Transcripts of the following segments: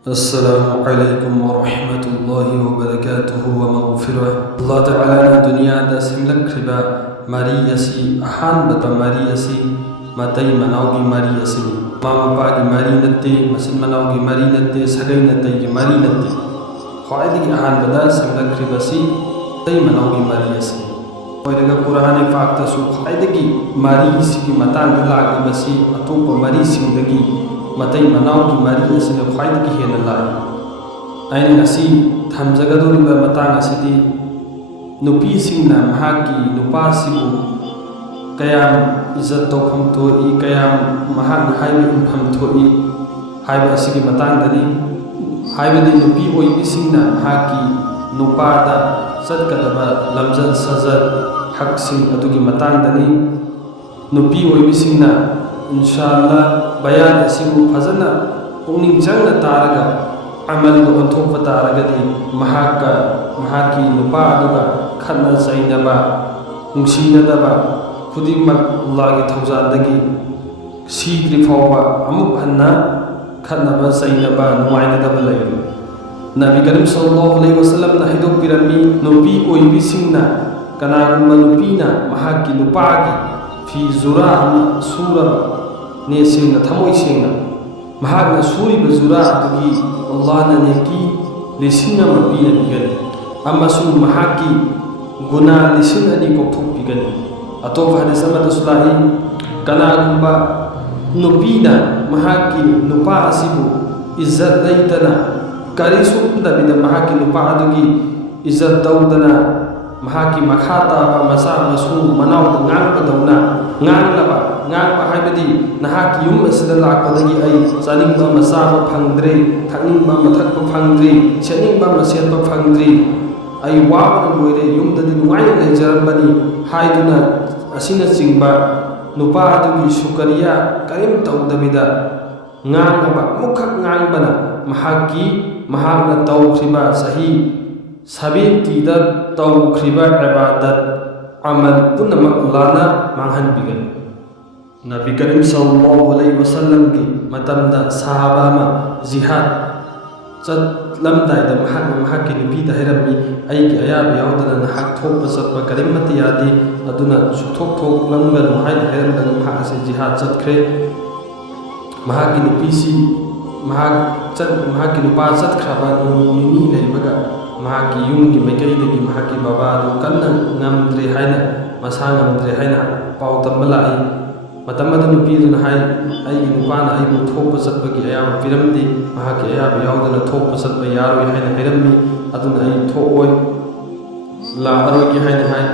Assalamualaikum warahmatullahi wabarakatuh wa maghfirah. Allah Ta'ala na dunia da simlakriba mari asi ahanbata mari asi matai manaugi mari asi mama pagi mari natte masin manaugi mari natte sagai natte mari natte khwaidigi ahanbata simlakriba si tai manaugi mari asi oiraga Qur'an fakta su khwaidigi mari sigi matang lagba si atopa mari singdagi matai manau ki mari asina khwaidagi hena lai aina asi thamjagadoriba matang asidi nupi singna mahaki nupasibu kayam izzat tokham toi kayam mahak haibe infam toi haibe asigi matang dani haibe di nupi oibi singna mahaki nupada satkadaba lamjat sajat hak sing adugi matang dani nupi oibi singna inshallah bayan asibu fazana pungning jangna taraga amal do onthokpa taragadi mahaki nupa aduga khanna zainaba nungsinadaba khudimmak Allahgi thawjandagi sidri fawba amuk hanna khanaba zainaba nuwainadaba layru Nabi Karim sallallahu alaihi wasallam na hidok pirami nupi oibi singna kanagumba nupina mahaki nupagi fi zura suraba ne singna thamoi singna mahakna suri bazura atugi Allah na neki lisinga mapina bigani amasu mahaki guna lisinga ni kokthok bigani atof hadis amata sulahi kana gumba nupina mahaki nupa asibu izzat daitana karisu dabida mahaki nupa atugi izzat daudana mahaki makhata ba masa masu manau ngang dauna ngang haibadi nahaki yum asida lakpadagi ai chaningba masaba phangdre thakningba mathakpa phangdre cheningba masetpa phangdre ai wabana loire yumdadi nuai lejarambani haiduna asina chingba nupa adugi sukariya karim tawdabida ngangaba mukhak ngangbana mahakna tawkhriba sahi sabiti da tawkhriba ibadat amal punamak lana manghan bigan Nabi Karim sallallahu alaihi wasallam ki matamda sahaba ma jihad chat lamdai da mahak ki nupi da hirammi ai ki ayab yaudana hak thok pasatpa karimati yadi aduna thok lamga no hai hiram da mahak se jihad chat khre mahak ki nupi si mahak ki nupa chat khaba no nini leibaga mahak ki yung ki mekai de ki mahak ki baba do kanna ngamdre haina masa ngamdre haina pau tambala matamada nupi dun hai ai nupana ai bu thokpa satpagi ayam piramdi mahaki ayab yaudana thokpa satpa yaroi haina hirammi aduna ai thokoi la aroi ki haina hai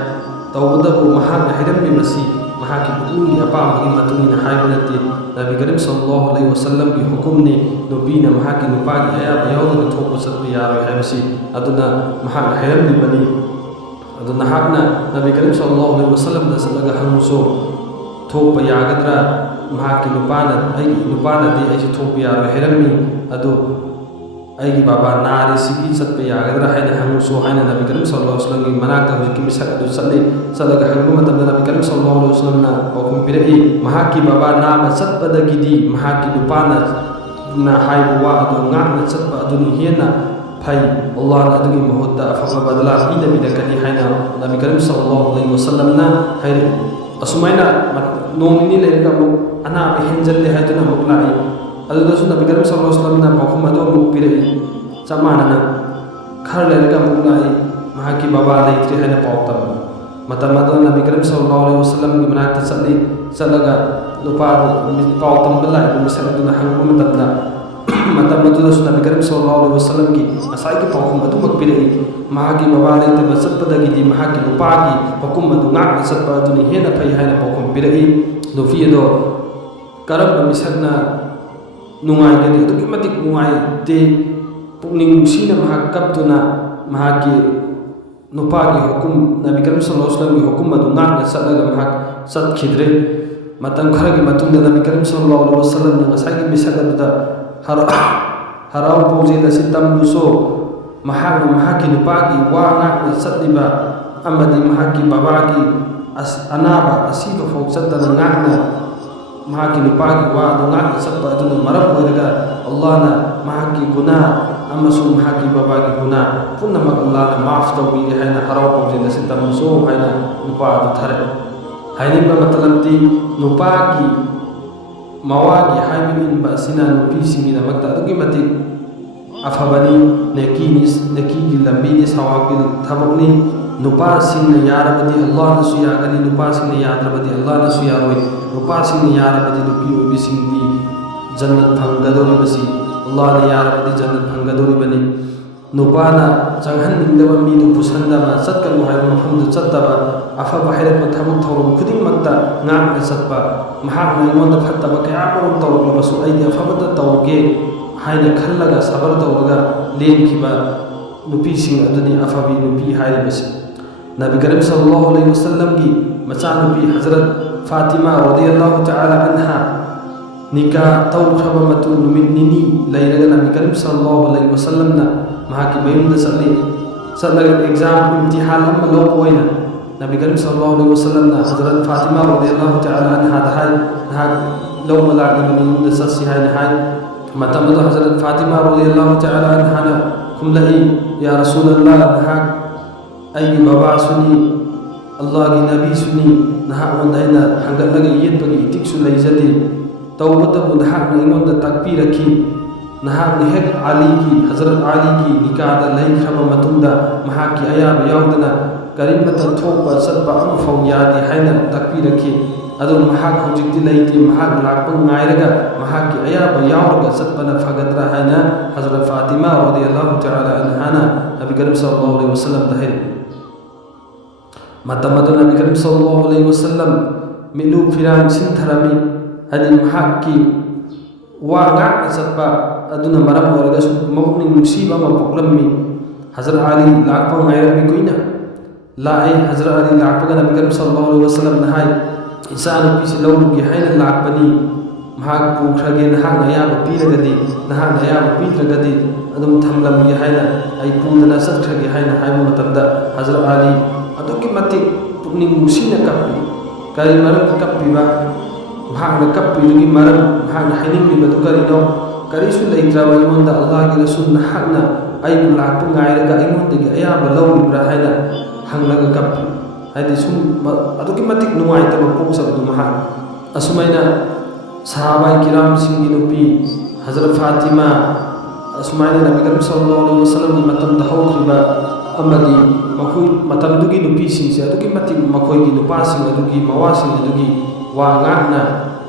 tawdabu mahak hirammi masi mahaki buungi apamagi matungina haibanati Nabi Karim sallallahu alaihi wasallam ki hukumni nupina mahaki nupagi ayab yaudana thokpa satpa yaroi haibasi aduna mahak hirammi bani aduna hakna Nabi Karim sallallahu alaihi wasallam da salaga hanguso thokpa yagadra mahaki nupana di aisi thokpa yaro hirammi adu aigi baba nari sigi satpa yagadra haina hanguso haina Nabi Karim sallallahu alaihi wasallam ki manakta hujiki misak adu salaga hangu matamda Nabi Karim sallallahu alaihi wasallam na hukum pirai mahaki baba na satpa dagidi mahaki nupana na haibu wa adu ngakna satpa adu ni hiena phai Allah adugi mahutta afaba badala bida kani haina Nabi Karim sallallahu alaihi wasallam na hai asumaina nonini lerga mu ana behenjal le haituna muklai adu su Nabi Karim sallallahu alaihi wasallam na bakhum adu mukpire samana na khar lerga muklai mahaki baba leitri haina pautam matamado Nabi Karim sallallahu alaihi wasallam ki manakta salaga lupa pautam bala misal adu na hangu matamna matamado su Nabi Karim sallallahu alaihi wasallam ki asai ki paukum adu mukpire mahaki baba leite basatpadagi di mahaki lupagi hukum adu ngak satpa adu ni hena phai haina paukum pirai Nufi do karab misakna nungai gani itu kimatik nungai de pungning sina mahakab tuna mahaki nupagi hukum Nabi Karim sallallahu alaihi wasallam hukum adu ngak satlaga mahak sat khidre matang kharagi matunda Nabi Karim sallallahu alaihi wasallam na sagi misaka da harau pose da sitam duso mahaki nupagi wa ngak satliba amadi mahaki babagi anaba asiba fawsatana ngakna mahaki nupagi wa adu ngakna satpa aduna maram oiraga Allahna mahaki guna amasung mahaki babagi guna punnamak Allahna maaf tawbiri haina harau pawjina sintamuso haina nupa adu thare haini ba matalamti nupagi mawagi haibin ba sina nupi singina makta adugi mati afabani neki lambi ni sawagil thabakni nupa singna yarabadi Allah na suya gani nupa singna yadrabadi Allah na suya roi nupa singna yarabadi nupi obi singdi jannat phanggadori basi Allah na yarabadi jannat phanggadori bani nupa na janghan ningdaba mi nu pusandaba satkan muhayr mafhamdu chattaba afaba hayrat mathabuk thawrum khuding makta ngam satpa mahak na imonda phattaba kaya marum tawrum basu aidi afabata tawge haina khallaga sabar tawraga lemkiba nupi sing aduni afabi nupi hayri basi Nabi Karim sallallahu alaihi wasallam ki macha nupi Hazrat Fatima radhiyallahu ta'ala anha nikah tawkhaba matu numit nini lairaga Nabi Karim sallallahu alaihi wasallam na mahaki bayumda salaga exam imtihan amma lo poina Nabi Karim sallallahu alaihi wasallam na Hazrat Fatima radhiyallahu ta'ala anha dahai nah lo malagi bani yumda sasi hai matamadu Hazrat Fatima radhiyallahu ta'ala anha na kumlai ya Rasulullah nah ay baba suni Allah ki nabi suni nah wandayna hangat lagi yet bagi itik sulai jadi tawbata mudha ngon da takbir rakhi nah ni hek Ali ki Hazrat Ali ki nikah da lai khama matunda mahaki ayab yaudana karim mata thokpa satpa amfau yadi haina takbir rakhi adu mahak hojikti laiti mahak lakpang ngairaga mahaki ayab yauraga satpana fagadra haina Hazrat Fatima radhiyallahu ta'ala anha Nabi Karim sallallahu alaihi wasallam dahir matamadu Nabi Karim sallallahu alaihi wasallam milu firan sintharami hadi mahaki wa ngak satpa aduna maram oraga mawning musiba ma poklammi Hazrat Ali lakpa ngairami kuina la ai Hazrat Ali lakpa Nabi Karim sallallahu alaihi wasallam nahai insanu pisi lawrugi haina lakpani mahak pukhrage nahak nayaba piragadi nahak nayaba pidragadi adum thamlamgi haina ai pundana satkrage haina haibu matamda Hazrat Ali aduki mati pukning musina kappi kari maram kappi ba mahak kappi dugi maram mahak haining bi badu kari no kari su leitra wa imonda Allah ki rasul nahakna ai lakpa ngairaga imonda gi ayaba lawri bra haina hanglaga kappi haidi sum aduki matik nuai ta pok sa du mahak asumaina sahabai kiram singi nupi Hazrat Fatima asumaina Nabi Karim sallallahu alaihi wasallam matam dahawriba amadi makui matam dugi nupi singse aduki matik makoi gi nupa sing aduki mawasing aduki wa ngakna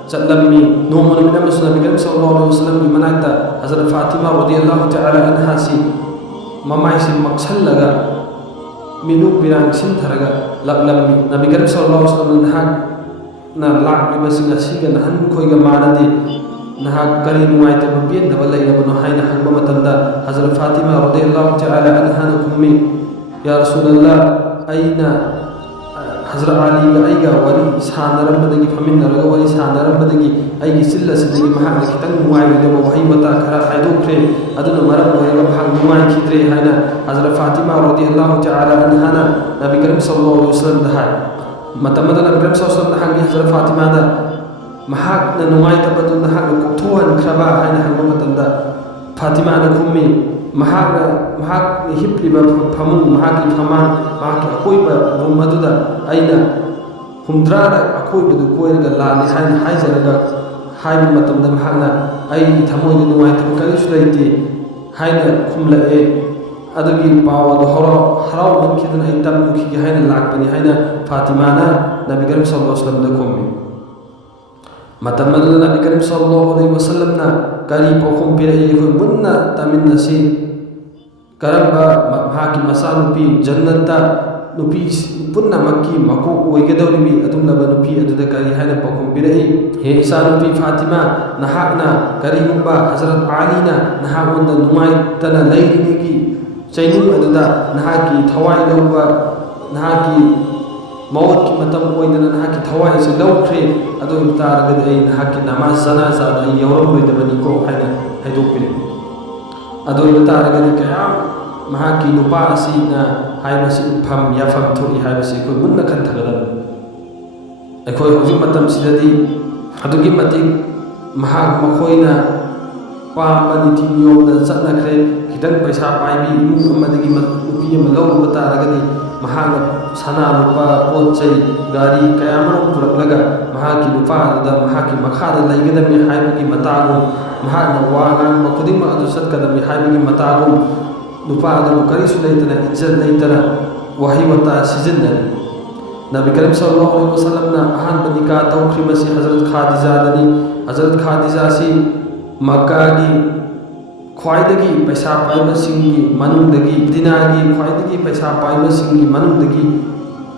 chatlammi nomona mina masu Nabi Karim sallallahu alaihi wasallam gi manakta Hazrat Fatima radhiyallahu ta'ala anha si mamai si maksallaga minu pirang sintharaga laklammi Nabi Karim sallallahu alaihi wasallam nahak na lak liba singa siga nahan khoi ga manade nahak kari nuai ta bien da balai abano haina hangba matanda Hazrat Fatima radhiyallahu ta'ala anha na kummi ya Rasulullah aina Hazrat Ali ga aiga wari sanaram badagi famin naraga wari sanaram badagi aigi silla sidagi mahak kitang nuai da wahai wata khara haidukre aduna maram hoya mahak nuai khidre haina Hazrat Fatima radhiyallahu ta'ala anha na Nabi Karim sallallahu alaihi wasallam dahai matamada Nabi Karim sallallahu alaihi wasallam Hazrat Fatima da mahak na nuai tabadu nahak koktuan kraba haina hangba matanda Fatima na kummi mahak ni hipliba phamung mahak ki phama mahak akoiba rumaduda aina humdrara akoiba du koirga lani haina haijaraga haibu matamda mahakna ai thamoida nuai tam kalisu laite haina khumla e adugi pawa do haraw man kidan ai tam ki haina lakbani haina Fatima na Nabi Karim sallallahu alaihi wasallam da kommi matamadu Nabi Karim sallallahu alaihi wasallam na kari pokum pira e ko munna taminna si karamba mahaki masanupi jannata nupi punna makki mako oigedawribi adum laba nupi aduda kari haina pokum pira e he isanupi Fatima nahakna kari gumba Hazrat Ali na nahawanda numai tana lairigi chainu aduda nahaki thawai lawba nahaki mawat ki matam oidana nahaki thawai se lawkhre adu imtar gad ai nahaki namaz janaza da yawram oidabani ko haina haidopire adu imtar gad kaya mahaki nupa si na haibasi pham ya pham thuri haibasi ko munna khan thagala ekhoi hojik matam sidadi ꯑꯗꯨꯒꯤ ꯃꯇꯤꯛ ꯃꯈꯣꯏꯅ ꯄꯥꯝꯕ ꯅꯤꯇꯤ ꯅꯤꯌꯣꯝꯗ ꯆꯠꯅꯈ꯭ꯔꯦ꯫ ꯈꯤꯇꯪ ꯄꯩꯁꯥ ꯄꯥꯏꯕꯤ ꯏꯃꯨꯡ ꯑꯃꯗꯒꯤ ꯅꯨꯄꯤ ꯑꯃ ꯂꯧꯔꯨꯕ ꯇꯥꯔꯒꯗꯤ ꯃꯍꯥꯛꯅ ꯁꯅꯥ ꯂꯨꯄꯥ ꯄꯣꯠ ꯆꯩ ꯒꯥꯔꯤ ꯀꯌꯥ ꯑꯃꯔꯣꯝ ꯄꯨꯔꯛꯂꯒ ꯃꯍꯥꯛꯀꯤ ꯅꯨꯄꯥ ꯑꯗꯨꯗ ꯃꯍꯥꯛꯀꯤ ꯃꯈꯥꯗ ꯂꯩꯒꯗꯕꯅꯤ ꯍꯥꯏꯕꯒꯤ ꯃꯇꯥꯒꯨꯝ, ꯃꯍꯥꯛꯅ ꯋꯥ ꯉꯥꯡꯕ ꯈꯨꯗꯤꯡꯃꯛ ꯑꯗꯨ ꯆꯠꯀꯗꯕꯅꯤ ꯍꯥꯏꯕꯒꯤ ꯃꯇꯥꯒꯨꯝ ꯅꯨꯄꯥ ꯑꯗꯨꯕꯨ ꯀꯔꯤꯁꯨ ꯂꯩꯇꯅ ꯏज्ꯖꯠ ꯂꯩꯇꯅ ꯋꯥꯍꯩ ꯋꯥꯇꯥ ꯁꯤꯖꯤꯟꯅꯔꯤ꯫ ꯅꯕꯤ ꯀꯔꯤꯝ ꯁꯜꯂꯜꯂꯥꯍꯨ ꯑꯂꯩꯍꯤ ꯋꯁꯜꯂꯝꯅ ꯑꯍꯥꯟꯕ ꯅꯤꯀꯥ ꯇꯧꯈ꯭ꯔꯤꯕꯁꯤ ꯍꯖꯔꯠ ꯈꯥꯗꯤꯖꯥꯗꯅꯤ꯫ ꯍꯖꯔꯠ ꯈꯥꯗꯤꯖꯥꯁꯤ ꯃꯛꯀꯥꯒꯤ ꯈ꯭ꯋꯥꯏꯗꯒꯤ ꯄꯩꯁꯥ ꯄꯥꯏꯕꯁꯤꯡꯒꯤ ꯃꯅꯨꯡꯗꯒꯤ, ꯃꯗꯤꯅꯥꯒꯤ ꯈ꯭ꯋꯥꯏꯗꯒꯤ ꯄꯩꯁꯥ ꯄꯥꯏꯕꯁꯤꯡꯒꯤ ꯃꯅꯨꯡꯗꯒꯤ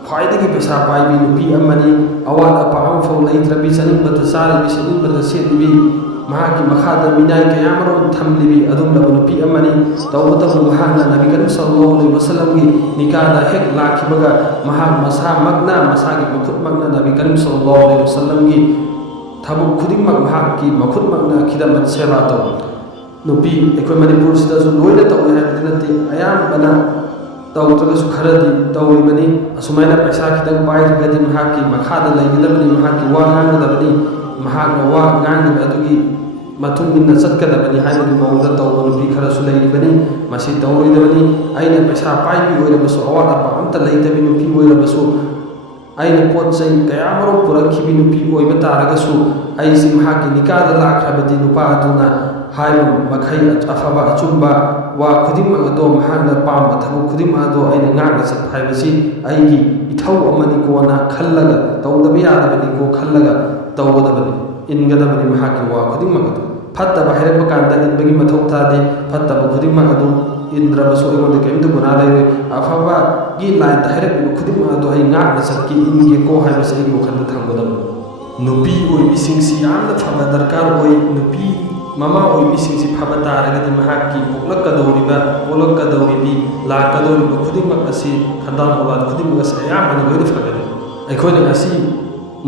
ꯈ꯭ꯋꯥꯏꯗꯒꯤ ꯄꯩꯁా ꯄꯥꯏꯕꯤ ꯅꯨꯄꯤ ꯑꯃꯅꯤ꯫ ꯑꯋꯥꯠ ꯑꯄꯥ ꯑꯃꯐꯥꯎ ꯂꯩꯇ꯭ꯔꯕꯤ, ꯆꯥꯅꯤꯡꯕꯇ ꯆꯥꯔꯤꯕꯤ, ꯁꯦꯠꯅꯤꯡꯕꯇ ꯁꯦꯠꯂꯤꯕꯤ, ꯃꯍꯥꯛꯀꯤ ꯃꯈꯥꯗ ꯃꯤꯅꯥꯏ ꯀꯌꯥ ꯑꯃꯔꯣꯝ ꯊꯝꯂꯤꯕꯤ ꯑꯗꯨꯒꯨꯝꯂꯕ ꯅꯨꯄꯤ ꯑꯃꯅꯤ꯫ ꯇꯧꯕꯇꯕꯨ ꯃꯍꯥꯛꯅ ꯅꯕꯤ ꯀꯔꯤꯝ ꯁꯜꯂꯜꯂꯥꯍु ꯑꯂꯩꯍꯤ ꯋꯁꯜꯂꯝꯒꯤ ꯅꯤꯀꯥꯗ ꯍꯦꯛ ꯂꯥꯛꯈꯤꯕꯒ ꯃꯍꯥꯛ ꯃꯁꯥꯃꯛꯅ ꯃꯁꯥꯒꯤ ꯃꯈꯨꯠꯃꯛꯅ ꯅꯕꯤ ꯀꯔꯤꯝ ꯁꯜꯂꯜꯂꯥꯍु ꯑꯂꯩꯍꯤ ꯋꯁꯜꯂꯝꯒꯤ ꯊꯕꯛ ꯈꯨꯗꯤꯡꯃꯛ ꯃꯍꯥꯛꯀꯤ ꯃꯈꯨꯠꯃꯛꯅ ꯈꯤꯗꯃꯠ ꯁꯦꯕꯥ ꯇꯧꯏ꯫ ꯅꯨꯄꯤ ꯑꯩꯈꯣꯏ ꯃꯅꯤꯄꯨꯔꯁꯤꯗꯁꯨ ꯂꯣꯏꯅ ꯇꯧꯏ ꯍꯥꯏꯕꯗꯤ ꯅꯠꯇꯦ, ꯑꯌꯥꯝꯕꯅ ꯇꯧꯗ꯭ꯔꯒꯁꯨ ꯈꯔꯗꯤ ꯇꯧꯔꯤꯕꯅꯤ꯫ ꯑꯁꯨꯃꯥꯏꯅ ꯄꯩꯁꯥ ꯈꯤꯇꯪ ꯄꯥꯏꯈ꯭ꯔꯒꯗꯤ ꯃꯍꯥꯛꯀꯤ ꯃꯈꯥꯗ ꯂꯩꯒꯗꯕꯅꯤ, ꯃꯍꯥꯛꯀꯤ ꯋꯥ ꯉꯥꯡꯒꯗꯕꯅꯤ, ꯃꯍꯥꯛꯅ ꯋꯥ ꯉꯥꯡꯂꯤꯕ ꯑꯗꯨꯒꯤ ꯃꯇꯨꯡ ꯏꯟꯅ ꯆꯠꯀꯗꯕꯅꯤ ꯍꯥꯏꯕꯒꯤ ꯃꯑꯣꯡꯗ ꯇꯧꯕ ꯅꯨꯄꯤ ꯈꯔꯁꯨ ꯂꯩꯔꯤꯕꯅꯤ꯫ ꯃꯁꯤ ꯇꯧꯔꯣꯏꯗꯕꯅꯤ꯫ ꯑꯩꯅ ꯄꯩꯁꯥ ꯄꯥꯏꯕꯤ ꯑꯣꯏꯔꯕꯁꯨ, ꯑꯋꯥꯠ ꯑꯄꯥ ꯑꯝꯇ ꯂꯩꯇꯕꯤ ꯅꯨꯄꯤ ꯑꯣꯏꯔꯕꯁꯨ, ꯑꯩꯅ ꯄꯣꯠ ꯆꯩ ꯀꯌꯥ ꯑꯃꯔꯣꯝ ꯄꯨꯔꯛꯈꯤꯕꯤ ꯅꯨꯄꯤ ꯑꯣꯏꯕ ꯇꯥꯔꯒꯁꯨ ꯑꯩꯁꯤ ꯃꯍꯥꯛꯀꯤ ꯅꯤꯀꯥꯗ ꯂꯥꯛꯈ꯭ꯔꯕꯗꯤ ꯅꯨꯄꯥ ꯑꯗꯨꯅ ꯍꯥꯏꯕ ꯃꯈꯩ ꯑꯐꯕ ꯑꯆꯨꯝꯕ ꯋꯥ ꯈꯨꯗꯤꯡꯃꯛ ꯑꯗꯣ, ꯃꯍꯥꯛꯅ ꯄꯥꯝꯕ ꯊꯕꯛ ꯈꯨꯗꯤꯡꯃꯛ ꯑꯗꯣ ꯑꯩꯅ ꯉꯥꯛꯅ ꯆꯠꯄ ꯍꯥꯏꯕꯁꯤ ꯑꯩꯒꯤ ꯏꯊꯧ ꯑꯃꯅꯤꯀꯣꯅ ꯈꯜꯂꯒ, ꯇꯧꯗꯕ ꯌꯥꯗꯕꯅꯤꯀꯣ ꯈꯜꯂꯒ ꯇꯧꯒꯗꯕꯅꯤ, ꯏꯟꯒꯗꯕꯅꯤ ꯃꯍꯥꯛꯀꯤ ꯋꯥ ꯈꯨꯗꯤꯡꯃꯛ ꯑꯗꯨ꯫ ꯐꯠꯇꯕ ꯍꯥꯏꯔꯛꯄ ꯀꯥꯟꯗ ꯏꯟꯕꯒꯤ ꯃꯊꯧ ꯇꯥꯗꯦ꯫ ꯐꯠꯇꯕ ꯈꯨꯗꯤꯡꯃꯛ ꯑꯗꯨ ꯏꯟꯗ꯭ꯔꯕꯁꯨ ꯑꯩꯉꯣꯟꯗ ꯀꯔꯤꯝꯇ ꯒꯨꯅꯥ ꯂꯩꯔꯣꯏ꯫ ꯑꯐꯕꯒꯤ ꯂꯥꯏꯟꯗ ꯍꯥꯏꯔꯛꯂꯤꯕ ꯈꯨꯗꯤꯡꯃꯛ ꯑꯗꯨ ꯑꯩ ꯉꯥꯛꯅ ꯆꯠꯀꯦ, ꯏꯟꯒꯦꯀꯣ ꯍꯥꯏꯕꯁꯤ ꯑꯩꯒꯤ ꯋꯥꯈꯜꯗ ꯊꯝꯒꯗꯕꯅꯤ꯫ ꯅꯨꯄꯤ ꯑꯣꯏꯕꯤꯁꯤꯡꯁꯤ ꯌꯥꯝꯅ ꯐꯕ ꯗꯔꯀꯥꯔ ꯑꯣꯏ꯫ ꯅꯨꯄꯤ ꯃꯃꯥ ꯑꯣꯏꯕꯤꯁꯤꯡꯁꯤ ꯐꯕ ꯇꯥꯔꯒꯗꯤ ꯃꯍꯥꯛꯀꯤ ꯄꯣꯛꯂꯛꯀꯗꯧꯔꯤꯕꯤ, ꯂꯥꯛꯀꯗꯧꯔꯤꯕ ꯈꯨꯗꯤꯡꯃꯛ ꯑꯁꯤ, ꯈꯟꯗꯥꯡ ꯑꯣꯂꯥꯗ ꯈꯨꯗꯤꯡꯃꯛ ꯑꯁꯤ ꯑꯌꯥꯝꯕꯅ ꯂꯣꯏꯅ ꯐꯒꯅꯤ꯫ ꯑꯩꯈꯣꯏꯅ ꯉꯁꯤ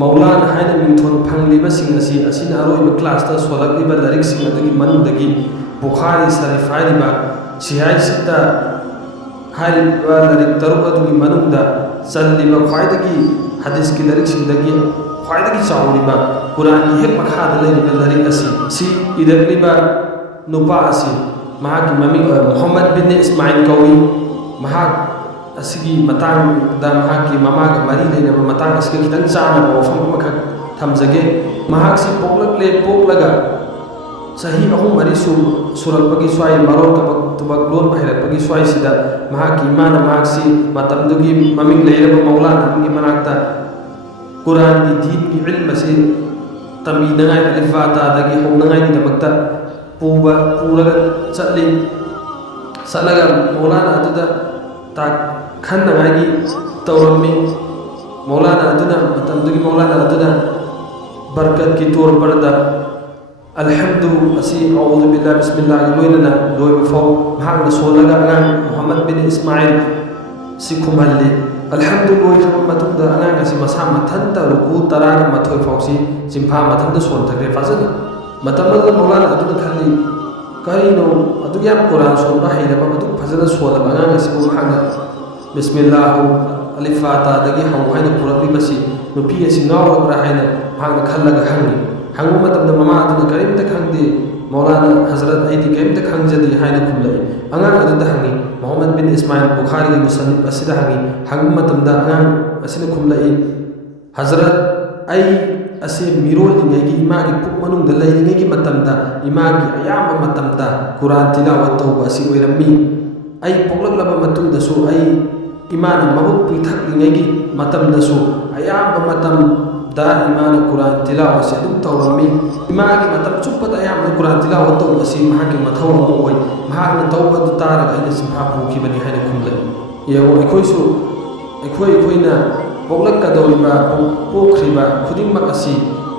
ꯃꯧꯂꯥꯅ ꯍꯥꯏꯅ ꯃꯤꯡꯊꯣꯟ ꯐꯪꯂꯤꯕꯁꯤꯡ ꯑꯁꯤꯅ ꯑꯔꯣꯏꯕ ꯀ꯭ꯂꯥꯁꯇ ꯁꯣꯜꯂꯛꯂꯤꯕ ꯂꯥꯏꯔꯤꯛꯁꯤꯡ ꯑꯗꯨꯒꯤ ꯃꯅꯨꯡꯗꯒꯤ ꯕꯨꯈꯥꯔꯤ ꯁꯔꯤꯐ ꯍꯥꯏꯔꯤꯕ ꯁꯤꯍꯥꯏ ꯁꯤꯠꯇ ꯍꯥꯏꯔꯤꯕ ꯂꯥꯏꯔꯤꯛ 6 ꯑꯗꯨꯒꯤ ꯃꯅꯨꯡꯗ ꯆꯜꯂꯤꯕ ꯈ꯭ꯋꯥꯏꯗꯒꯤ ꯍꯗꯤꯁꯀꯤ ꯂꯥꯏꯔꯤꯛꯁꯤꯡꯗꯒꯤ ꯈ꯭ꯋꯥꯏꯗꯒꯤ ꯆꯥꯎꯔꯤꯕ ꯀꯨꯔꯥꯟꯒꯤ ꯍꯦꯛ ꯃꯈꯥꯗ ꯂꯩꯔꯤꯕ ꯂꯥꯏꯔꯤꯛ ꯑꯁꯤ ꯏꯔꯛꯂꯤꯕ ꯅꯨꯄꯥ ꯑꯁꯤ ꯃꯍꯥꯛꯀꯤ ꯃꯃꯤꯡ ꯃꯨꯍꯝꯃꯗ ꯕꯤꯟ ꯏꯁꯃꯥꯏꯜ ꯀꯧꯏ꯫ ꯃꯍꯥꯛ ꯑꯁꯤꯒꯤ ꯃꯇꯥꯡꯗ ꯃꯍꯥꯛꯀꯤ ꯃꯃꯥꯒ ꯃꯔꯤ ꯂꯩꯅꯕ ꯃꯇꯥꯡ ꯑꯁꯤꯒ ꯈꯤꯇꯪ ꯆꯥꯅꯕ ꯋꯥꯐꯝ ꯑꯃꯈꯛ ꯊꯝꯖꯒꯦ꯫ ꯃꯍꯥꯛꯁꯤ ꯄꯣꯛꯂꯒ ꯆꯍꯤ 3-4 ꯁꯨꯔꯛꯄꯒꯤ ꯁ꯭ꯋꯥꯏ ꯃꯔꯣꯜ ꯇꯨꯕꯛ ꯂꯣꯟꯕ ꯍꯩꯔꯛꯄꯒꯤ ꯁ꯭ꯋꯥꯏꯁꯤꯗ ꯃꯍꯥꯛꯀꯤ ꯏꯃꯥꯅ ꯃꯍꯥꯛꯁꯤ ꯃꯇꯝꯗꯨꯒꯤ ꯃꯃꯤꯡ ꯂꯩꯔꯕ ꯃꯧꯂꯥꯅ ꯑꯃꯒꯤ ꯃꯅꯥꯛꯇ ꯀꯨꯔꯥꯟꯒꯤ ꯗꯤꯟꯒꯤ ꯏꯜꯝ ꯑꯁꯤ ꯇꯝꯕꯤꯅꯉꯥꯏ, ꯑꯂꯤꯐ ꯕꯥ ꯇꯥꯗꯒꯤ ꯍꯧꯅꯉꯥꯏꯒꯤꯗꯃꯛꯇ ꯄꯨꯔꯒ ꯆꯠꯂꯒ ꯃꯧꯂꯥꯅ ꯑꯗꯨꯗ ꯈꯟꯅꯉꯥꯏꯒꯤ ꯇꯧꯔꯝꯃꯤ꯫ ꯃꯇꯝꯗꯨꯒꯤ ꯃꯧꯂꯥꯅ ꯑꯗꯨꯅ ꯕꯔꯀꯠꯀꯤ ꯇꯣꯔ ꯄꯔꯗ ꯑꯜꯍꯝꯗꯨ ꯑꯁꯤ ꯑꯎꯗꯨ ꯕꯤꯜꯂꯥꯍꯤ ꯕꯤꯁꯃꯤꯜꯂꯥꯍꯒꯤ ꯂꯣꯏꯅꯅ ꯂꯣꯏꯕ ꯐꯥꯎ ꯃꯍꯥꯛꯅ ꯁꯣꯜꯂꯒ ꯑꯉꯥꯡ ꯃꯨꯍꯝꯃꯗ ꯕꯤꯟ ꯏꯁꯃꯥꯏꯜ ꯁꯤ ꯈꯨꯝꯍꯜꯂꯤ꯫ ꯑꯜꯍꯝꯗꯨ ꯂꯣꯏꯈ꯭ꯔꯕ ꯃꯇꯨꯡꯗ ꯑꯉꯥꯡ ꯑꯁꯤ ꯃꯁꯥ ꯃꯊꯟꯇ ꯔꯨꯀꯨ 12 ꯐꯥꯎꯁꯤ ꯆꯤꯡꯐꯥ ꯃꯊꯟꯇ ꯁꯣꯟꯊꯈ꯭ꯔꯦ ꯐꯖꯅ꯫ ꯃꯇꯝ ꯑꯗꯨꯗ ꯃꯧꯂꯥꯅ ꯑꯗꯨꯅ ꯈꯜꯂꯤ, ꯀꯔꯤꯅꯣ ꯑꯗꯨ ꯌꯥꯝ ꯀꯨꯔꯥꯟ ꯁꯣꯟꯕ ꯍꯩꯔꯕ, ꯑꯗꯨ ꯐꯖꯅ ꯁꯣꯜꯂꯕ ꯑꯉꯥꯡ ꯑꯁꯤꯕꯨ ꯃꯍꯥꯛꯅ ꯕꯤꯁꯃꯤꯜꯂꯥꯍꯨ ꯑꯂꯤꯐ ꯕꯥ ꯇꯥꯗꯒꯤ ꯍꯧ ꯍꯥꯏꯅ ꯄꯨꯔꯛꯂꯤꯕꯁꯤ ꯅꯨꯄꯤ ꯑꯁꯤ ꯉꯥꯎꯔꯕ꯭ꯔꯥ ꯍꯥꯏꯅ ꯃꯍꯥꯛꯅ ꯈꯜꯂꯒ ꯍꯪꯉꯤ꯫ ꯍꯪꯕ ꯃꯇꯝꯗ ꯃꯃꯥ ꯑꯗꯨꯅ ꯀꯔꯤꯝꯇ ꯈꯪꯗꯦ, ꯃꯧꯂꯥꯅ ꯍꯖꯔꯠ ꯑꯩꯗꯤ ꯀꯔꯤꯝꯇ ꯈꯪꯖꯗꯦ ꯍꯥꯏꯅ ꯈꯨꯝꯂꯛꯏ꯫ ꯑꯉꯥꯡ ꯑꯗꯨꯗ ꯍꯪꯉꯤ, ꯃꯨꯍꯝꯃꯗ ꯕꯤꯟ ꯏꯁꯃꯥꯏꯜ ꯕꯨꯈꯥꯔꯤꯒꯤ ꯃꯨꯁꯟꯅꯤꯐ ꯑꯁꯤꯗ ꯍꯪꯉꯤ꯫ ꯍꯪꯕ ꯃꯇꯝꯗ ꯑꯉꯥꯡ ꯑꯁꯤꯅ ꯈꯨꯝꯂꯛꯏ, ꯍꯖꯔꯠ ꯑꯩ ꯑꯁꯤ ꯃꯤꯔꯣꯜꯂꯤꯉꯩꯒꯤ, ꯏꯃꯥꯒꯤ ꯄꯨꯛ ꯃꯅꯨꯡꯗ ꯂꯩꯔꯤꯉꯩꯒꯤ ꯃꯇꯝꯗ ꯏꯃꯥꯒꯤ ꯑꯌꯥꯝꯕ ꯃꯇꯝꯗ ꯀꯨꯔꯥꯟ ꯇꯤꯂꯥꯋꯠ ꯇꯧꯕ ꯑꯁꯤ ꯑꯣꯏꯔꯝꯃꯤ꯫ ꯑꯩ ꯄꯣꯛꯂꯛꯂꯕ ꯃꯇꯨꯡꯗꯁꯨ ꯑꯩ ꯏꯃꯥꯅ ꯃꯕꯨꯛ ꯄꯤꯊꯛꯂꯤꯉꯩꯒꯤ ꯃꯇꯝꯗꯁꯨ ꯑꯌꯥꯝꯕ ꯃꯇꯝꯗ ꯏꯃꯥꯅ ꯀꯨꯔꯥꯟ ꯇꯤꯂꯥꯋꯠꯁꯤ ꯑꯗꯨꯝ ꯇꯧꯔꯝꯃꯤ꯫ ꯏꯃꯥꯒꯤ ꯃꯇꯝ ꯆꯨꯞꯄꯗ ꯑꯌꯥꯝꯕ ꯀꯨꯔꯥꯟ ꯇꯤꯂꯥꯋꯠ ꯇꯧꯕ ꯑꯁꯤ ꯃꯍꯥꯛꯀꯤ ꯃꯊꯧ ꯑꯃ ꯑꯣꯏ, ꯃꯍꯥꯛꯅ ꯇꯧꯕꯗꯨ ꯇꯥꯔꯒ ꯑꯩꯅ ꯆꯤꯟꯐꯥ ꯄꯨꯈꯤꯕꯅꯤ ꯍꯥꯏꯅ ꯈꯨꯝꯂꯛꯏ꯫ ꯌꯦꯡꯉꯨ, ꯑꯩꯈꯣꯏꯅ ꯄꯣꯛꯈ꯭ꯔꯤꯕ ꯈꯨꯗꯤꯡꯃꯛ ꯑꯁꯤ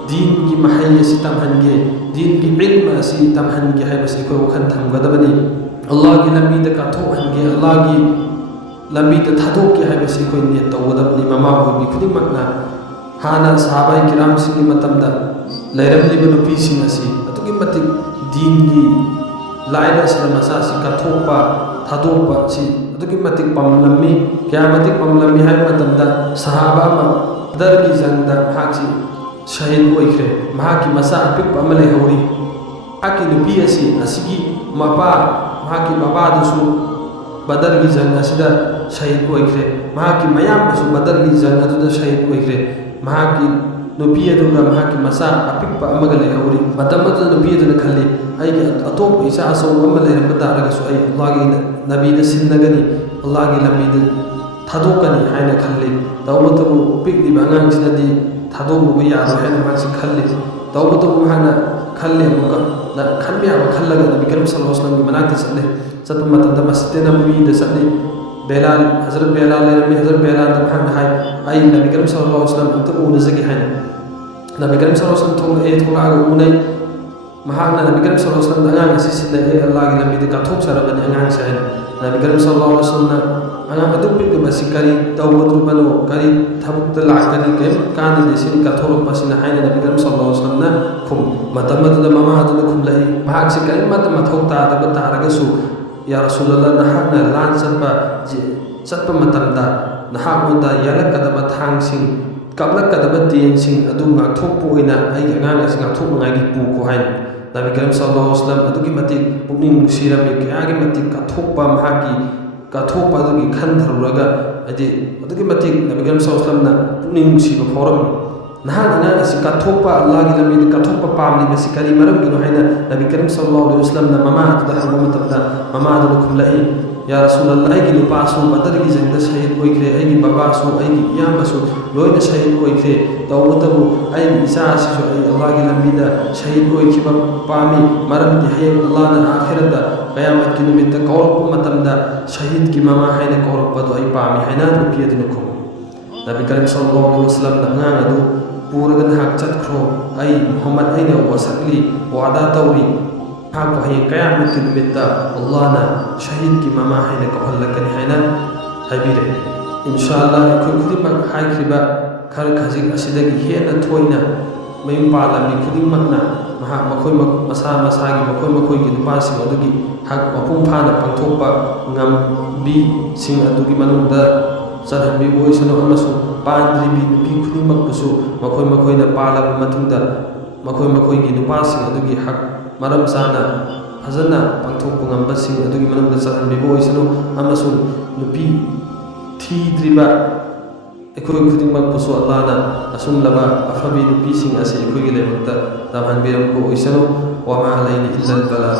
ꯗꯤꯟꯒꯤ ꯃꯍꯩ ꯑꯁꯤ ꯇꯝꯍꯟꯒꯦ, ꯗꯤꯟꯒꯤ ꯏꯜꯝ ꯑꯁꯤ ꯇꯝꯍꯟꯒꯦ ꯍꯥꯏꯕꯁꯤ ꯑꯩꯈꯣই ꯋꯥꯈꯜ ꯊꯝꯒꯗꯕꯅꯤ꯫ ꯑꯜꯂꯥꯍꯒꯤ ꯂꯝꯕꯤꯗ ꯀꯠꯊꯣꯛꯍꯟꯒꯦ, ꯑꯜꯂꯥꯍꯒꯤ ꯂꯝꯕꯤꯗ ꯊꯥꯗꯣꯛꯀꯦ ꯍꯥꯏꯕꯁꯤ ꯑꯩꯈꯣꯏ ꯅꯤꯌꯠ ꯇꯧꯒꯗꯕꯅꯤ꯫ ꯃꯃꯥ ꯑꯣꯏꯕꯤ ꯈꯨꯗꯤꯡꯃꯛꯅ ꯍꯥꯟꯅ ꯁꯍꯥꯕꯥꯏ ꯀꯤꯔꯥꯝꯁꯤꯡꯒꯤ ꯃꯇꯝꯗ ꯂꯩꯔꯝꯂꯤꯕ ꯅꯨꯄꯤꯁꯤꯡ ꯑꯁꯤ ꯑꯗꯨꯛꯀꯤ ꯃꯇꯤꯛ ꯗꯤꯟꯒꯤ ꯂꯥꯏꯟ ꯑꯁꯤꯗ ꯃꯆꯥꯁꯤ ꯀꯠꯊꯣꯛꯄ, ꯊꯥꯗꯣꯛꯄ ꯑꯁꯤ ꯑꯗꯨꯛꯀꯤ ꯃꯇꯤꯛ ꯄꯥꯝꯂꯝꯃꯤ꯫ ꯀꯌꯥ ꯃꯇꯤꯛ ꯄꯥꯝꯂꯝꯃꯤ ꯍꯥꯏꯕ ꯃꯇꯝꯗ ꯁꯍꯥꯕꯥ ꯑꯃ ꯕꯗꯔꯒꯤ ꯖꯪꯗ ꯃꯍꯥꯛꯁꯤ ꯁꯍꯤꯗ ꯑꯣꯏꯈ꯭ꯔꯦ ꯃꯍꯥꯛꯀꯤ ꯃꯆꯥ ꯑꯄꯤꯛꯄ ꯑꯃ ꯂꯩꯍꯧꯔꯤ ꯃꯍꯥꯛꯀꯤ ꯅꯨꯄꯤ ꯑꯁꯤꯒꯤ ꯃꯍꯥꯛꯀꯤ ꯕꯕꯥꯗꯨꯁꯨ ꯕꯗꯔꯒꯤ ꯖꯪ ꯑꯁꯤꯗ ꯁꯍꯤꯗ ꯑꯣꯏꯈ꯭ꯔꯦ ꯃꯍꯥꯛꯀꯤ ꯃꯌꯥꯝꯕꯁꯨ ꯕꯗꯔꯒꯤ ꯖꯪ ꯑꯗꯨꯗ ꯁꯍꯤꯗ ꯑꯣꯏꯈ꯭ꯔꯦ ꯃꯍꯥꯛꯀꯤ ꯅꯨꯄꯤ ꯑꯗꯨꯒ ꯃꯍꯥꯛꯀꯤ ꯃꯆꯥ ꯑꯄꯤꯛꯄ ꯑꯃꯒ ꯂꯩꯍꯧꯔꯤ ꯃꯇꯝ ꯑꯗꯨꯗ ꯅꯨꯄꯤ ꯑꯗꯨꯅ ꯈꯜꯂꯤ ꯑꯩꯒꯤ ꯑꯇꯣꯞꯄ ꯏꯆꯥ ꯑꯆꯧꯕ ꯑꯃ ꯂꯩꯔꯝꯕ ꯇꯥꯔꯒꯁꯨ ꯑꯩ ꯑꯜꯂꯥꯍꯒꯤ ꯅꯕꯤꯗ ꯁꯤꯟꯅꯒꯅꯤ ꯑꯜꯂꯥꯍꯒꯤ ꯂꯝꯕꯤꯗ ꯊꯥꯗꯣꯛꯀꯅꯤ ꯍꯥꯏꯅ ꯈꯜꯂꯤ ꯇꯧꯕꯇꯕꯨ ꯄꯤꯛꯂꯤꯕ ꯑꯉꯥꯡꯁꯤꯅꯗꯤ ꯊꯥꯗꯣꯛꯂꯨꯕ ꯌꯥꯔꯣꯏ ꯍꯥꯏꯅ ꯃꯍꯥꯛꯁꯤ ꯈꯜꯂꯤ ꯇꯧꯕꯇꯕꯨ ꯃꯍꯥꯛꯅ ꯈꯜꯂꯤ ꯑꯃꯨꯛꯀ ꯈꯟꯕ ꯌꯥꯕ ꯈꯜꯂꯒ ꯅꯕꯤ ꯀꯔꯤꯝ ꯁꯜꯂꯜꯂꯥꯍꯨ ꯑꯂꯩꯍꯤ ꯋꯁꯜꯂꯝꯒꯤ ꯃꯅꯥꯛꯇ ꯆꯠꯂꯤ ꯆꯠꯄ ꯃꯇꯝꯗ ꯃꯁꯖꯤꯗ ꯅꯕꯋꯤꯗ ꯆꯠꯂꯤ ꯍꯖꯔꯠ ꯕꯦꯂꯥꯜ ꯂꯩꯔꯝꯃꯤ ꯍꯖꯔꯠ ꯕꯦꯂꯥꯜꯗ ꯃꯍꯥꯛꯅ ꯍꯥꯏ ꯑꯩ ꯅꯕꯤ ꯀꯔꯤꯝ ꯁꯜꯂꯜꯂꯥꯍु ꯑꯂꯩꯍꯤ ꯋꯁꯜꯂꯝ ꯑꯝꯇ ꯎꯅꯖꯒꯦ ꯍꯥꯏꯅ ꯅꯕꯤ ꯀꯔꯤꯝ ꯁꯜꯂꯜꯂꯥꯍु ꯑꯂꯩꯍꯤ ꯋꯁꯜꯂꯝ ꯊꯣꯛꯂꯛꯑꯒ ꯎꯅꯩ ꯃꯍꯥꯛꯅ ꯅꯕꯤ ꯀꯔꯤꯝ ꯁꯜꯂꯜꯂꯥꯍु ꯑꯂꯩꯍꯤ ꯋꯁꯜꯂꯝꯗ ꯑꯉꯥꯡ ꯑꯁꯤ ꯁꯤꯟꯅꯩ ꯑꯜꯂꯥꯍꯒꯤ ꯂꯝꯕꯤꯗ ꯀꯠꯊꯣꯛꯆꯔꯕꯅꯤ ꯑꯉꯥꯡꯁꯦ ꯍꯥꯏꯅ ꯅꯕꯤ ꯀꯔꯤꯝ ꯁꯜꯂꯜꯂꯥꯍु ꯑꯂꯩꯍꯤ ꯋꯁꯜꯂꯝꯅ ꯑꯉꯥꯡ ꯑꯗꯨ ꯄꯤꯛꯂꯤꯕꯁꯤ ꯀꯔꯤ ꯇꯧꯒꯗꯧꯔꯤꯕꯅꯣ ꯀꯔꯤ ꯊꯕꯛꯇ ꯂꯥꯛꯀꯅꯤ ꯀꯔꯤꯝ ꯀꯥꯟꯅꯗꯦ ꯁꯤꯅꯤ ꯀꯠꯊꯣꯛꯂꯛꯄꯁꯤꯅ ꯍꯥꯏꯅ ꯅꯕꯤ ꯀꯔꯤꯝ ꯁꯜꯂꯜꯂꯥꯍु ꯑꯂꯩꯍꯤ ꯋꯁꯜꯂꯝꯅ ꯃꯇꯝ ꯑꯗꯨꯗ ꯃꯃꯥ ꯑꯗꯨꯅ ꯈꯨꯝꯂꯛꯏ ꯃꯍꯥꯛꯁꯤ ꯀꯔꯤꯃꯠꯇ ꯃꯊꯧ ꯇꯥꯗꯕ ꯇꯥꯔꯒꯁꯨ ꯌꯥ ꯔꯁꯨꯂꯜꯂꯥꯍ ꯅꯍꯥꯛꯅ ꯂꯥꯟ ꯆꯠꯄ ꯃꯇꯝꯗ ꯅꯍꯥꯛꯉꯣꯟꯗ ꯌꯥꯜꯂꯛꯀꯗꯕ ꯊꯥꯡꯁꯤꯡ ꯀꯥꯞꯂꯛꯀꯗꯕ ꯇꯦꯟꯁꯤꯡ ꯑꯗꯨ ꯉꯥꯛꯊꯣꯛꯄ ꯑꯣꯏꯅ ꯑꯩꯒꯤ ꯑꯉꯥꯡ ꯑꯁꯤ ꯉꯥꯛꯊꯣꯛꯅꯉꯥꯏꯒꯤ ꯄꯨꯈꯣ ꯍꯥꯏꯅ ꯅꯕꯤ ꯀꯔꯤꯝ ꯁꯜꯂꯜꯂꯥꯍु ꯑꯂꯩꯍꯤ ꯋꯁꯜꯂꯝ ꯑꯗꯨꯛꯀꯤ ꯃꯇꯤꯛ ꯄꯨꯛꯅꯤꯡ ꯅꯨꯡꯁꯤꯔꯝꯃꯤ ꯀꯌꯥꯒꯤ ꯃꯇꯤꯛ ꯀꯠꯊꯣꯛꯄ ꯑꯗꯨꯒꯤ ꯈꯟꯊꯔꯨꯔꯒ ꯍꯥꯏꯗꯤ ꯑꯗꯨꯛꯀꯤ ꯃꯇꯤꯛ ꯅꯕꯤ ꯀꯔꯤꯝ ꯁꯜꯂꯜꯂꯥꯍु ꯑꯂꯩꯍꯤ ꯋꯁꯜꯂꯝꯅ ꯄꯨꯛꯅꯤꯡ ꯅꯨꯡꯁꯤꯕ ꯐꯥꯎꯔꯝꯃꯤ ꯅꯍꯥꯛꯅ ꯑꯉꯥꯡ ꯑꯁꯤ ꯀꯠꯊꯣꯛꯄ ꯑꯜꯂꯥꯍꯒꯤ ꯂꯝꯕꯤꯗ ꯀꯠꯊꯣꯛꯄ ꯄꯥꯝꯂꯤꯕꯁꯤ ꯀꯔꯤ ꯃꯔꯝꯒꯤꯅꯣ ꯍꯥꯏꯅ ꯅꯕꯤ ꯀꯔꯤꯝ ꯁꯜꯂꯜꯂꯥꯍु ꯑꯂꯩꯍꯤ ꯋꯁꯜꯂꯝꯅ ꯃꯃꯥ ꯑꯗꯨꯗ ꯍꯪꯕ ꯃꯇꯝꯗ ꯃꯃꯥ ꯑꯗꯨꯅ ꯈꯨꯝꯂꯛꯏ ꯌꯥ ꯔꯁꯨꯂꯜꯂꯥꯍ ꯑꯩꯒꯤ ꯅꯨꯄꯥꯁꯨ ꯕꯗꯔꯒꯤ ꯖꯪꯗ ꯁꯍꯤꯗ ꯑꯣꯏꯈ꯭ꯔꯦ ꯑꯩꯒꯤ ꯕꯕꯥꯁꯨ ꯑꯩꯒꯤ ꯏꯌꯥꯝꯕꯁꯨ ꯂꯣꯏꯅ ꯁꯍꯤꯗ ꯑꯣꯏꯈ꯭ꯔꯦ ꯇꯧꯕꯇꯕꯨ ꯑꯩꯒꯤ ꯏꯆꯥ ꯑꯁꯤꯁꯨ ꯑꯩ ꯑꯜꯂꯥꯍꯒꯤ ꯂꯝꯕꯤꯗ ꯁꯍꯤꯗ ꯑꯣꯏꯈꯤꯕ ꯄꯥꯝꯃꯤ ꯃꯔꯝꯗꯤ ꯍꯌꯦꯡ ꯑꯜꯂꯥꯍꯅ ꯑꯥꯈꯤꯔꯠꯇ ꯀꯌꯥꯃꯠꯀꯤ ꯅꯨꯃꯤꯠꯇ ꯀꯧꯔꯛꯄ ꯃꯇꯝꯗ ꯁꯍꯤꯗꯀꯤ ꯃꯃꯥ ꯍꯥꯏꯅ ꯀꯧꯔꯛꯄꯗꯣ ꯑꯩ ꯄꯥꯝꯃꯤ ꯍꯥꯏꯅ ꯅꯨꯄꯤ ꯑꯗꯨꯅ ꯈꯨꯝꯃꯤ ꯅꯕꯤ ꯀꯔꯤꯝ ꯁꯜꯂꯜꯂꯥꯍु ꯑꯂꯩꯍꯤ ꯋꯁꯜꯂꯝꯅ ꯑꯉꯥꯡ ꯑꯗꯨ ꯄꯨꯔꯒ ꯅꯍꯥꯛ ꯆꯠꯈ꯭ꯔꯣ ꯑꯩ ꯃꯨꯍꯝꯃꯗ ꯑꯩꯅ ꯋꯥꯁꯛꯂꯤ ꯋꯥꯗꯥ ꯇꯧꯔꯤ ꯅꯍꯥꯛꯄꯨ ꯍꯌꯦꯡ ꯀꯌꯥꯃꯠꯀꯤ ꯅꯨꯃꯤꯠꯇ ꯑꯜꯂꯥꯍꯅ ꯁꯍꯤꯗꯀꯤ ꯃꯃꯥ ꯍꯥꯏꯅ ꯀꯧꯍꯜꯂꯛꯀꯅꯤ ꯍꯥꯏꯅ ꯍꯥꯏꯕꯤꯔꯛꯏ ꯏꯟꯁꯥꯑꯜꯂꯥꯍ ꯑꯩꯈꯣꯏ ꯈꯨꯗꯤꯡꯃꯛ ꯍꯥꯏꯈ꯭ꯔꯤꯕ ꯈꯔ ꯈꯖꯤꯛ ꯑꯁꯤꯗꯒꯤ ꯍꯦꯟꯅ ꯊꯣꯏꯅ ꯃꯌꯨꯝ ꯄꯥꯜꯂꯕꯤ ꯈꯨꯗꯤꯡꯃꯛꯅ ꯃꯁꯥꯒꯤ ꯃꯈꯣꯏꯒꯤ ꯅꯨꯄꯥꯁꯤꯡ ꯑꯗꯨꯒꯤ ꯍꯛ ꯃꯄꯨꯡ ꯐꯥꯅ ꯄꯥꯡꯊꯣꯛꯄ ꯉꯝꯕꯤꯁꯤꯡ ꯑꯗꯨꯒꯤ ꯃꯅꯨꯡꯗ ꯆꯜꯍꯟꯕꯤꯕ ꯑꯣꯏꯁꯅꯨ ꯑꯃꯁꯨꯡ ꯄꯥꯟꯗ꯭ꯔꯤꯕꯤ ꯅꯨꯄꯤ ꯈꯨꯗꯤꯡꯃꯛꯄꯨꯁꯨ ꯃꯈꯣꯏꯅ ꯄꯥꯜꯂꯕ ꯃꯇꯨꯡꯗ ꯃꯈꯣꯏꯒꯤ ꯅꯨꯄꯥꯁꯤꯡ ꯑꯗꯨꯒꯤ ꯍꯛ ꯃꯔꯝ ꯆꯥꯅ ꯐꯖꯅ ꯄꯥꯡꯊꯣꯛꯄ ꯉꯝꯕꯁꯤꯡ ꯑꯗꯨꯒꯤ ꯃꯅꯨꯡꯗ ꯆꯜꯍꯟꯕꯤꯕ ꯑꯣꯏꯁꯅꯨ ꯑꯃꯁꯨꯡ ꯅꯨꯄꯤ ꯊꯤꯗ꯭ꯔꯤꯕ ꯑꯩꯈꯣꯏ ꯈꯨꯗꯤꯡꯃꯛꯄꯨꯁꯨ ꯑꯜꯂꯥꯍꯅ ꯑꯁꯨꯝꯂꯕ ꯑꯐꯕꯤ ꯅꯨꯄꯤꯁꯤꯡ ꯑꯁꯤ ꯑꯩꯈꯣꯏꯒꯤ ꯂꯥꯏꯕꯛꯇ ꯇꯝꯍꯟꯕꯤꯔꯝꯕ ꯑꯣꯏꯁꯅꯨ ꯋꯥꯃꯥ ꯑꯂꯩꯅ ꯏꯜꯂꯜ ꯕꯂꯥ